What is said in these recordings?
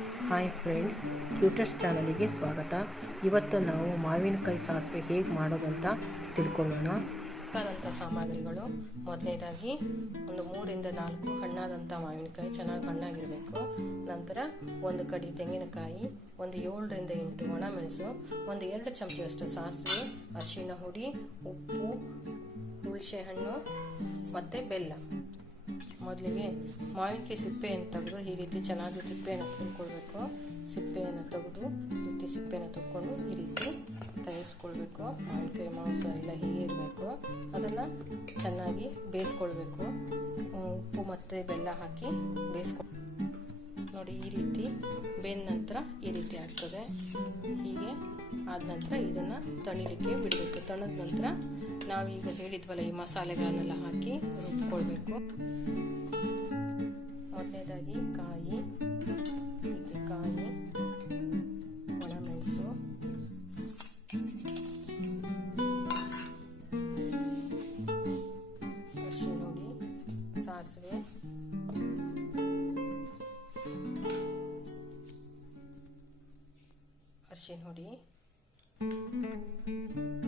Hi friends ಕ್ಯೂಟರ್ಸ್ ಚಾನಲಿಗೆ ಸ್ವಾಗತ. ಇವತ್ತು ನಾವು ಮಾವಿನಕಾಯಿ ಸಾಸಿವೆ ಹೇಗೆ ಮಾಡೋದು ಅಂತ ತಿಳ್ಕೊಳ್ಳೋಣ. ಬೇಕಾದಂಥ ಸಾಮಗ್ರಿಗಳು. ಮೊದಲನೇದಾಗಿ ಒಂದು ಮೂರಿಂದ ನಾಲ್ಕು ಹಣ್ಣಾದಂಥ ಮಾವಿನಕಾಯಿ ಚೆನ್ನಾಗಿ ಹಣ್ಣಾಗಿರಬೇಕು. ನಂತರ ಒಂದು ಕಡಿ ತೆಂಗಿನಕಾಯಿ, ಒಂದು ಏಳರಿಂದ ಎಂಟು ಒಣಮೆಣಸು ಒಂದು ಎರಡು ಚಮಚದಷ್ಟು ಸಾಸಿವೆ ಅರಿಶಿನ ಹುಡಿ, ಉಪ್ಪು ಹುಣಸೆ ಹಣ್ಣು ಮತ್ತು ಬೆಲ್ಲ. ಮೊದಲಿಗೆ ಮಾವಿನಕಾಯಿ ಸಿಪ್ಪೆಯನ್ನು ತೆಗೆದು ಈ ರೀತಿ ಚೆನ್ನಾಗಿ ಸಿಪ್ಪೆಯನ್ನು ತಿಳ್ಕೊಳ್ಬೇಕು ಸಿಪ್ಪೆಯನ್ನು ತೆಗೆದು, ಈ ರೀತಿ ಸಿಪ್ಪೆಯನ್ನು ತಗೊಂಡು ಈ ರೀತಿ ತಯಾರಿಸ್ಕೊಳ್ಬೇಕು ಮಾವಿನಕಾಯಿ ಮಾಂಸ ಎಲ್ಲ ಹೀಗೆ ಇರಬೇಕು. ಅದನ್ನು ಚೆನ್ನಾಗಿ ಬೇಯಿಸ್ಕೊಳ್ಬೇಕು. ಉಪ್ಪು ಮತ್ತು ಬೆಲ್ಲ ಹಾಕಿ ಬೇಯಿಸ್ಕೊ ನೋಡಿ, ಈ ರೀತಿ ಬೆಂದ ನಂತರ ಈ ರೀತಿ ಆಗ್ತದೆ. ಆದ ನಂತರ ಇದನ್ನು ತಣಿಲಿಕ್ಕೆ ಬಿಡಬೇಕು. ತಣದ ನಂತರ ನಾವೀಗ ಹೇಳಿದ್ವಲ್ಲ ಈ ಮಸಾಲೆಗಳನ್ನೆಲ್ಲ ಹಾಕಿ ರುಬ್ಕೊಳ್ಬೇಕು. ಮೊದಲನೇದಾಗಿ ಕಾಯಿ, ಹೀಗೆ ಕಾಯಿ, ಒಣಮೆಣಸು ಹಸಿ ನೋಡಿ ಸಾಸಿವೆ ಅರಿಶಿನ ಹುಡಿ ಎಲ್ಲ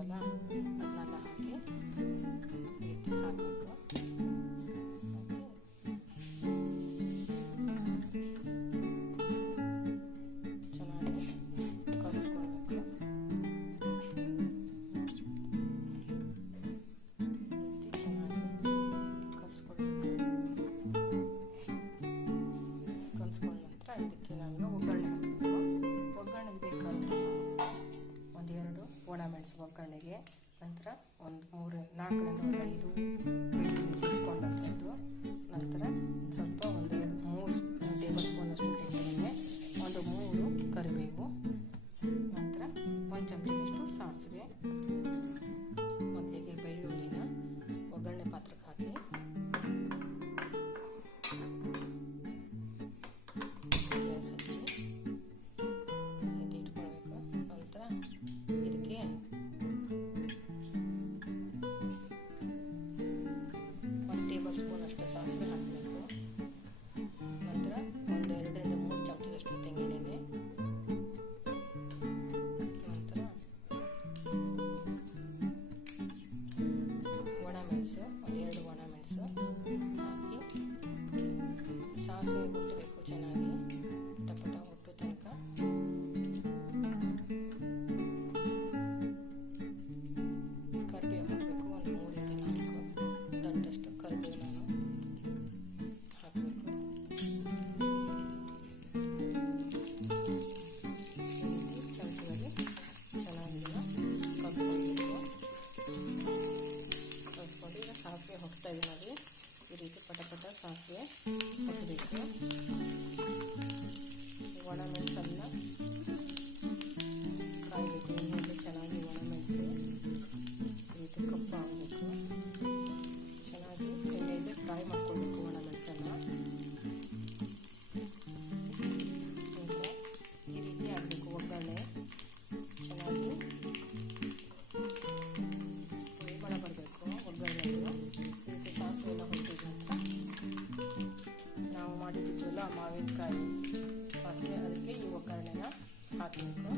alwala ಒಣಮೆಣಸು ಒಗ್ಗರಣೆಗೆ ನಂತರ ಒಂದು ಮೂರು ನಾಲ್ಕರಿಂದ ಒಂದು ಐದು ಒಣಮೆಣಸನ್ನ ಕಾಯಬೇಕು ಎಣ್ಣೆಯಲ್ಲಿ ಚೆನ್ನಾಗಿ ಒಣಮೆಣಸು ಈ ರೀತಿ ಕಪ್ಪಾಗಬೇಕು ಚೆನ್ನಾಗಿ ಎಣ್ಣೆಯಲ್ಲಿ ಫ್ರೈ ಮಾಡ್ಕೋಬೇಕು ಒಣಮೆಣಸನ್ನು ಈ ರೀತಿ ಆಗಬೇಕು ಒಗ್ಗರಣೆ ಚೆನ್ನಾಗಿ ಪರಿಮಳ ಬರಬೇಕು ಒಗ್ಗರಣೆದು ಈ ರೀತಿ ಅಂತ ನಾವು ಮಾಡಿದ್ದಿದ್ವಲ್ಲ ಮಾವಿನಕಾಯಿ ಸಾಸಿವೆ ಅದಕ್ಕೆ ಈ ಒಗ್ಗರಣೆನ ಹಾಕಬೇಕು